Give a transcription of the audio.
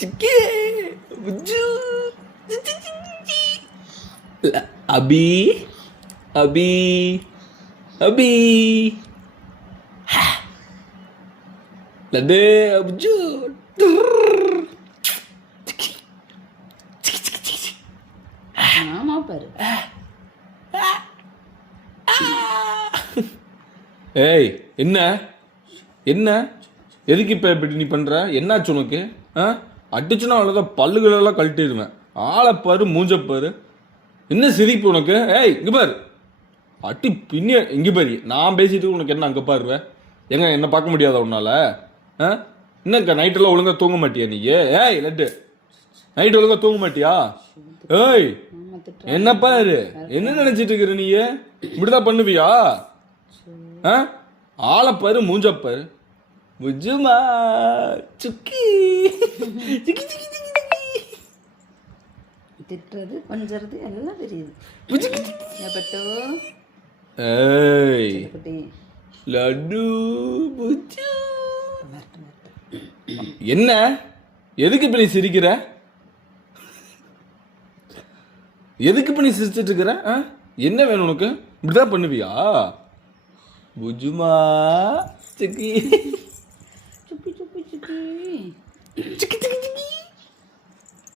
சிக்கி புஜ்ஜு அபி அபி அபி லட்டு புஜ்ஜு ஆமா பாரு. ஏய் என்ன என்ன எதுக்கு இப்போ இப்படி நீ பண்ணுற? என்னாச்சு உனக்கு? அடிச்சுன்னா அவ்வளோதான், பல்லுகளெல்லாம் கழட்டிடுவேன். ஆளை பாரு, மூஞ்ச பாரு, என்ன சிரிப்பு உனக்கு? ஏய் இங்கே பாரு, அட்டி பின்ன இங்கே பாரு. நான் பேசிட்டு உனக்கு என்ன அங்கே பாருவேன்? எங்க என்ன பார்க்க முடியாதா உன்னால? என்னக்கா நைட்டெல்லாம் ஒழுங்காக தூங்க மாட்டியா நீ? ஏய் லட்டு, நைட்டு ஒழுங்காக தூங்க மாட்டியா? ஏய் என்ன பாரு, என்ன நினைச்சிட்டு இருக்கிற நீ? இப்படிதான் பண்ணுவியா? ஆளை பாரு, மூஞ்ச பாரு. புஜ்ஜுமா சுக்கி சுக்கி சுக்கி சுக்கி திட்டுறது கொஞ்சறது எல்லாம் தெரியுது. பட்டு ஏய் லட்டு புஜ்ஜு என்ன எதுக்கு இப்ப நீ சிரிக்கிற? எதுக்கு இப்ப நீ சிரிச்சிட்டு இருக்கிற? என்ன வேணும் உனக்கு? இப்படிதான் பண்ணுவியா? புஜ்ஜுமா சுக்கி சுப்பி சுப்பி சுப்பி சுக்கி சுக்கி சுக்கி